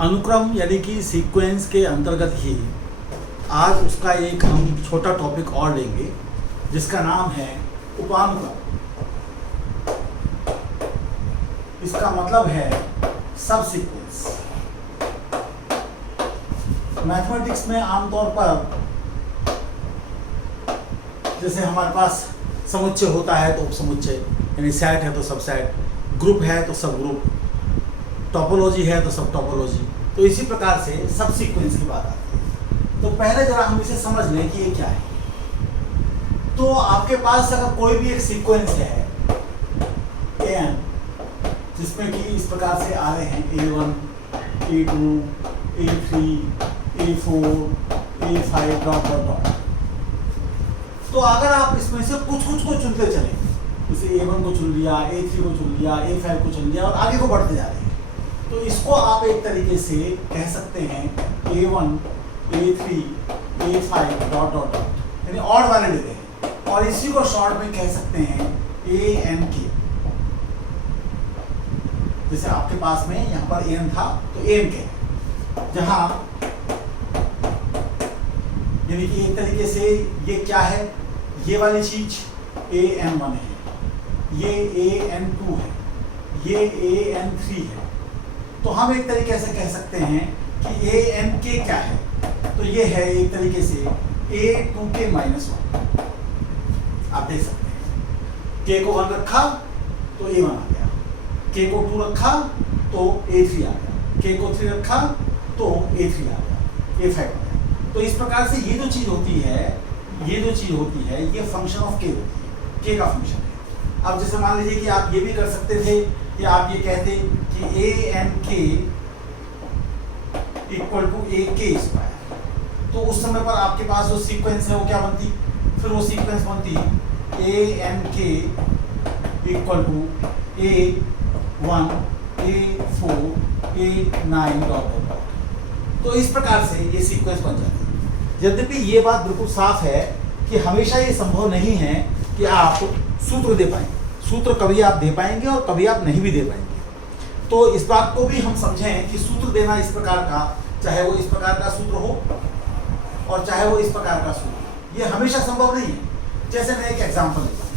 अनुक्रम यानी कि सीक्वेंस के अंतर्गत ही आज उसका एक हम छोटा टॉपिक और लेंगे जिसका नाम है उपानुक्रम। इसका मतलब है सब सीक्वेंस। मैथमेटिक्स में आमतौर पर जैसे हमारे पास समुच्चय होता है तो उपसमुच्चय, यानी सेट है तो सब सेट, ग्रुप है तो सब ग्रुप, टोपोलॉजी है तो सब टोपोलॉजी, तो इसी प्रकार से सब सीक्वेंस की बात आती है। तो पहले जरा हम इसे समझ लें कि ये क्या है। तो आपके पास अगर कोई भी एक सीक्वेंस है an, जिसमें कि इस प्रकार से आ रहे हैं a1, a2, a3, a4, a5 dot dot dot, तो अगर आप इसमें से कुछ को चुनते चले, जैसे a1 को चुन लिया, a3 को चुन लिया, a5 को चुन लिया और आगे को बढ़ते जा रहे हैं, तो इसको आप एक तरीके से कह सकते हैं a1, a3, a5 dot dot dot, यानी ऑड वाले लेते हैं, और इसी को शॉर्ट में कह सकते हैं ank। जैसे आपके पास में यहाँ पर an था तो ank है, जहाँ यानी कि एक तरीके से ये क्या है, ये वाली चीज an1 है, ये an2 है, ये an3 है, तो हम एक तरीके से कह सकते हैं कि ank क्या है, तो ये है एक तरीके से a2k -1। आप देख सकते हैं k को 1 रखा तो a1 आ गया, k को 2 रखा तो a3 आ गया, k को 3 रखा तो a3 आ गया, a5 आ गया। तो इस प्रकार से ये जो चीज होती है, ये फंक्शन ऑफ k होती है, k का फंक्शन है। अब जैसे मान लीजिए कि आप ये भी कर सकते थे कि आप ये कहते कि ank इक्वल टू ak², तो उस समय पर आपके पास जो सीक्वेंस है वो क्या बनती, फिर वो सीक्वेंस बनती ank equal to a1, a4, a9 dot dot. तो इस प्रकार से ये सीक्वेंस बन जाती है। यद्यपि ये बात बिल्कुल साफ है कि हमेशा ये संभव नहीं है कि आप सूत्र दे पाएंगे, सूत्र कभी आप दे पाएंगे और कभी आप नहीं भी दे पाएंगे। तो इस बात को भी हम समझें कि सूत्र देना इस प्रकार का, चाहे वो इस प्रकार का सूत्र हो और चाहे वो इस प्रकार का सूत्र, ये हमेशा संभव नहीं है। जैसे मैं एक एग्जाम्पल देता हूँ,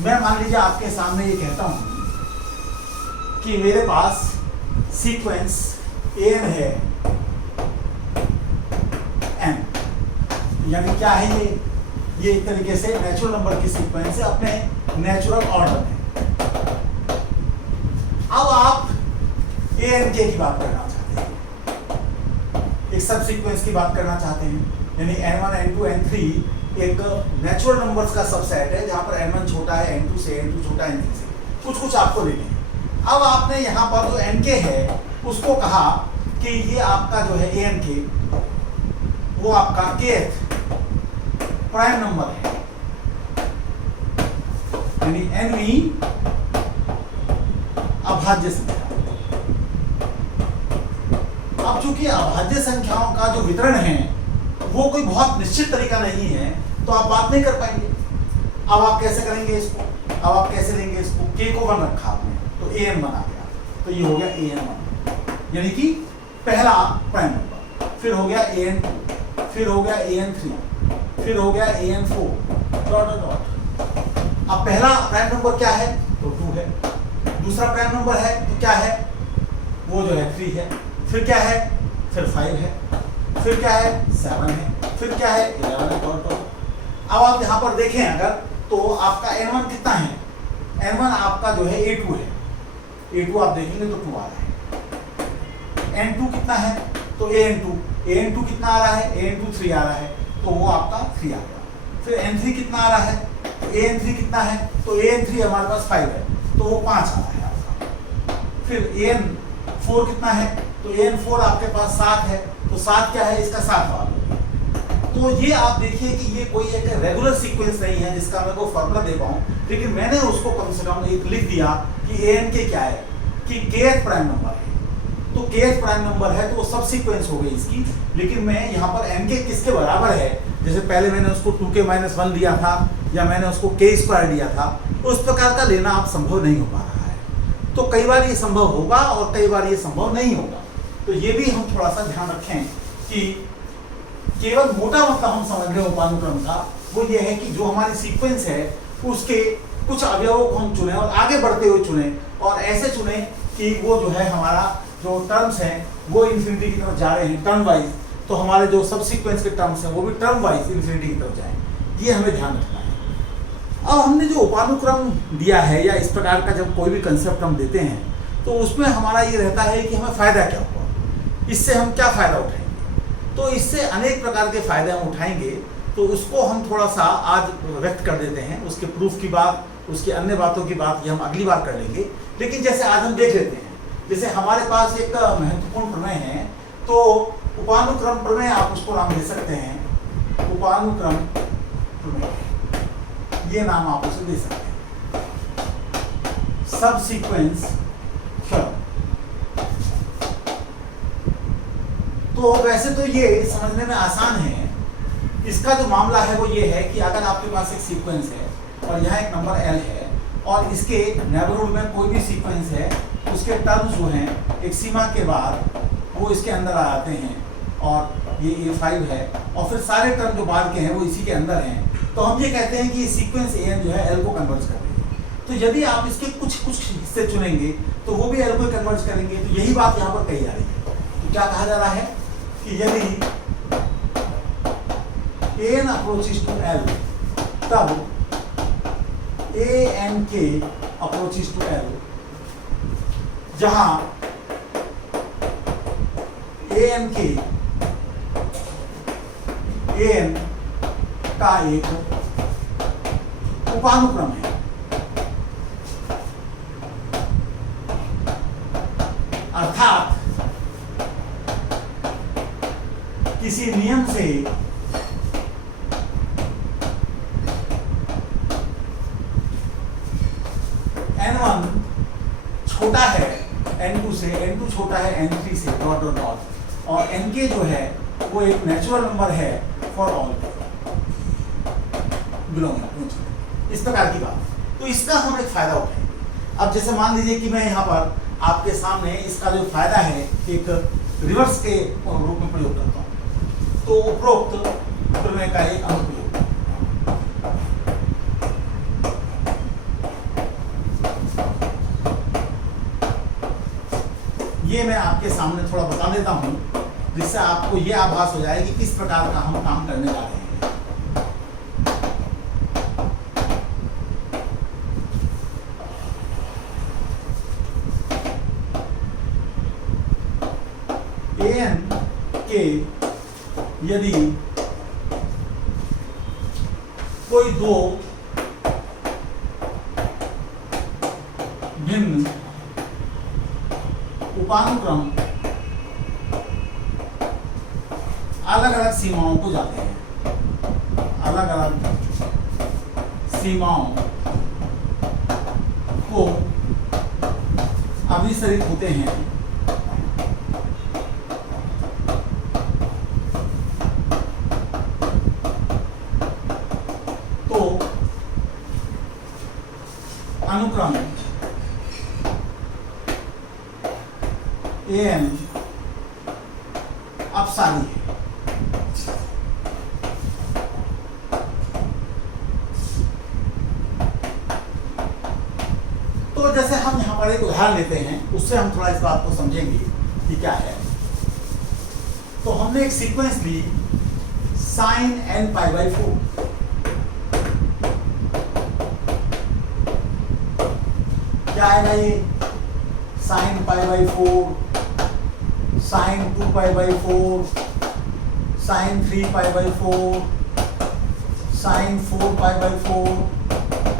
मैं मान लीजिए आपके सामने ये कहता हूँ कि मेरे पास सीक्वेंस an है n, यानी क्या है ये एक तरीके से नेचुरल नंबर की सीक्वेंस है, अपने नेचुरल ऑर्डर में। अब आप ank की बात करना चाहते हैं, एक सब सीक्वेंस की बात करना चाहते हैं, यानी n1, n2, n3 एक नेचुरल नंबर्स का सबसेट है जहां पर n1 छोटा है n2 से, n2 छोटा है n3 से, कुछ आपको लेने हैं। अब आपने यहाँ पर जो nk है उसको कहा कि ये आपका जो है ank वो आपका kth प्राइम नंबर है, यानी nवीं अभाज्य संख्या। अब चूंकि अभाज्य संख्याओं का जो वितरण है वो कोई बहुत निश्चित तरीका नहीं है, तो आप बात नहीं कर पाएंगे। अब आप कैसे करेंगे इसको, अब आप कैसे लेंगे इसको, k को 1 रखा आपने तो an बना गया, तो ये हो गया an1 यानी कि पहला प्राइम नंबर, फिर हो गया an2, फिर हो गया an3, फिर हो गया an4 डॉट डॉट। अब पहला प्राइम नंबर क्या है तो 2 है, दूसरा प्राइम नंबर है तो क्या है, वो जो है 3 है, फिर क्या है, फिर 5 है, फिर क्या है 7 है, फिर क्या है 11 है डॉट डॉट। अब आप यहाँ पर देखें अगर, तो आपका n1 कितना है, n1 आपका जो है a2 है, a2 आप देखेंगे तो 2 आ रहा है। n2 कितना है तो an2 कितना आ रहा है, an2 3 आ रहा है, तो वो आपका 3 आ गया। फिर n3 कितना आ रहा है, तो an3 कितना है, तो an3 हमारे पास 5 है, तो वो 5 आ रहा है आपका। फिर an4 कितना है, तो an4 आपके पास 7 है, तो 7 क्या है, इसका 7 वाला। तो ये आप देखिए कि ये कोई एक रेगुलर सीक्वेंस नहीं है जिसका मैं कोई फॉर्मूला दे पाऊँ, लेकिन मैंने उसको कम से कम एक लिख दिया कि ank क्या है, कि kth प्राइम नंबर है, तो kth प्राइम नंबर है तो वो सब सीक्वेंस हो गई इसकी। लेकिन मैं यहाँ पर nk किसके बराबर है, जैसे पहले मैंने उसको 2k - 1 दिया था या मैंने उसको k² दिया था, उस प्रकार का लेना आप संभव नहीं हो पा रहा है। तो कई बार ये संभव होगा और कई बार ये संभव नहीं होगा। तो ये भी हम थोड़ा सा ध्यान रखें कि केवल मोटा मतलब हम समझ रहे हैं उपानुक्रम का, वो ये है कि जो हमारी सीक्वेंस है उसके कुछ अवयवों को हम चुने और आगे बढ़ते हुए चुने, और ऐसे चुने कि वो जो है हमारा जो टर्म्स हैं वो इन्फिनिटी की तरफ जा रहे हैं टर्म वाइज, तो हमारे जो सब सीक्वेंस के टर्म्स हैं वो भी टर्म वाइज इन्फिनिटी की तरफ जाएं। ये हमें ध्यान रखना है। अब हमने जो उपानुक्रम दिया है या इस प्रकार का जब कोई भी कंसेप्ट हम देते हैं तो उसमें हमारा ये रहता है कि हमें फ़ायदा क्या हुआ, इससे हम क्या फ़ायदा उठाएंगे। तो इससे अनेक प्रकार के फ़ायदे हम उठाएंगे, तो उसको हम थोड़ा सा आज व्यक्त कर देते हैं। उसके प्रूफ की बात, उसकी अन्य बातों की बात ये हम अगली बार कर लेंगे। लेकिन जैसे आज हम देख लेते हैं, जैसे हमारे पास एक महत्वपूर्ण प्रमेय है, तो उपानुक्रम प्रमेय आप उसको नाम दे सकते हैं, उपानुक्रम प्रमेय, ये नाम आप उसे दे सकते हैं। सब सीक्वेंस थ्योरम। तो वैसे तो ये समझने में आसान है। इसका जो मामला है वो ये है कि अगर आपके पास एक सीक्वेंस है और यहाँ एक नंबर L है और इसके नेबरहुड में कोई भी सीक्वेंस है, उसके टर्म्स जो हैं एक सीमा के बाद वो इसके अंदर आ जाते हैं, और ये A5 है और फिर सारे टर्म जो बाद के हैं वो इसी के अंदर हैं, तो हम ये कहते हैं कि सीक्वेंस AN जो है L को कन्वर्ज कर देगी। तो यदि आप इसके कुछ हिस्से चुनेंगे तो वो भी L को कन्वर्ज करेंगे। तो यही बात यहाँ पर कही जा रही है। तो क्या कहा जा रहा है कि यदि AN अप्रोचेस टू L, तब ANK अप्रोचेस टू L, जहां ANK AN का एक उपानुक्रम है। अर्थात किसी नियम से N1 छोटा है N2 से, N2 छोटा है N3 से, डॉट डॉट डॉट, और Nk जो है वो एक नेचुरल नंबर है फॉर ऑल बिलोंगिंग, इस प्रकार की बात। तो इसका हम एक फायदा उठाएंगे। अब जैसे मान लीजिए कि मैं यहाँ पर आपके सामने इसका जो फायदा है एक रिवर्स के रूप में प्रयोग करता हूँ। तो उपरोक्त प्रमेय का एक अनुप्रयोग, ये मैं आपके सामने थोड़ा बता देता हूँ, जिससे आपको ये आभास हो जाए कि किस प्रकार का हम काम करने जा रहे हैं। AN के यदि कोई दो भिन्न उपानुक्रम अलग अलग सीमाओं को जाते हैं, अलग अलग सीमाओं को अभिसरित होते हैं, तो अनुक्रम AN अपसारी है। तो जैसे हम यहाँ पर एक उदाहरण लेते हैं, उससे हम थोड़ा इस बात को समझेंगे कि क्या है। तो हमने एक सीक्वेंस ली sin n π/4, क्या आएगा ये sin π/4, sin 2π/4, sin 3π/4, sin 4π/4,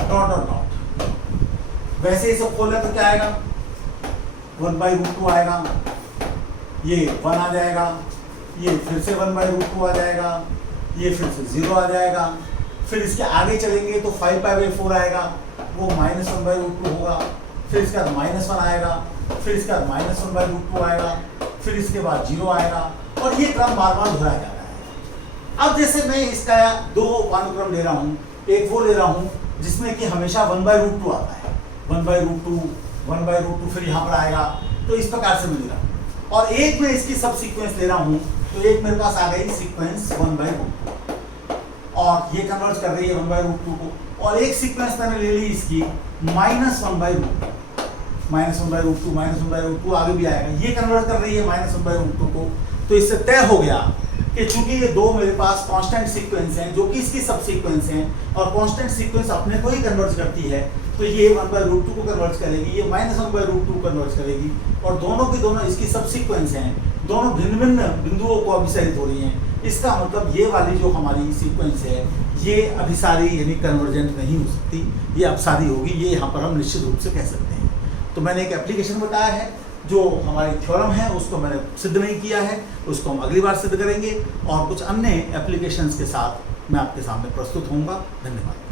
dot dot dot. वैसे ही सब खोला तो क्या आएगा 1/√2 आएगा, ये 1 आ जाएगा, ये फिर से 1/√2 आ जाएगा, ये फिर से 0 आ जाएगा, फिर इसके आगे चलेंगे तो 5π/4 आएगा, वो -1/√2 होगा, फिर इसके बाद -1 आएगा, फिर इसके बाद -1/√2 आएगा, फिर इसके बाद 0 आएगा, और ये क्रम बार बार दोहराया जा रहा है। अब जैसे मैं इसका दो अनुक्रम ले रहा हूँ, एक वो ले रहा हूँ जिसमें कि हमेशा 1/√2 आता है, 1/√2, 1/√2 फिर यहाँ पर आएगा, तो इस प्रकार से मिलेगा। और एक में इसकी सब सीक्वेंस ले रहा हूं, तो एक मेरे पास आ गई सीक्वेंस 1/√2 और ये कन्वर्ट कर रही है 1/√2 को, और एक सीक्वेंस मैंने ले ली इसकी -1/√2, -1/√2 आगे भी आएगा, ये कन्वर्ट कर रही है -1/√2 को। तो इससे तय हो गया कि चूंकि ये दो मेरे पास कांस्टेंट सीक्वेंस हैं जो कि इसकी सब सीक्वेंस हैं, और कांस्टेंट सीक्वेंस अपने को ही कन्वर्ट करती है, तो ये 1/√2 को कन्वर्ट करेगी, ये -1/√2 कन्वर्ट करेगी, और दोनों की दोनों इसकी सब सीक्वेंस हैं, दोनों भिन्न भिन्न बिंदुओं को अभिसारित हो रही हैं। इसका मतलब ये वाली जो हमारी सीक्वेंस है ये अभिसारी यानी कन्वर्जेंट नहीं हो सकती, ये अपसारी होगी, ये यहाँ पर हम निश्चित रूप से कह सकते हैं। तो मैंने एक एप्लीकेशन बताया है, जो हमारी थ्योरम है उसको मैंने सिद्ध नहीं किया है, उसको हम अगली बार सिद्ध करेंगे, और कुछ अन्य एप्लीकेशंस के साथ मैं आपके सामने प्रस्तुत होऊंगा। धन्यवाद।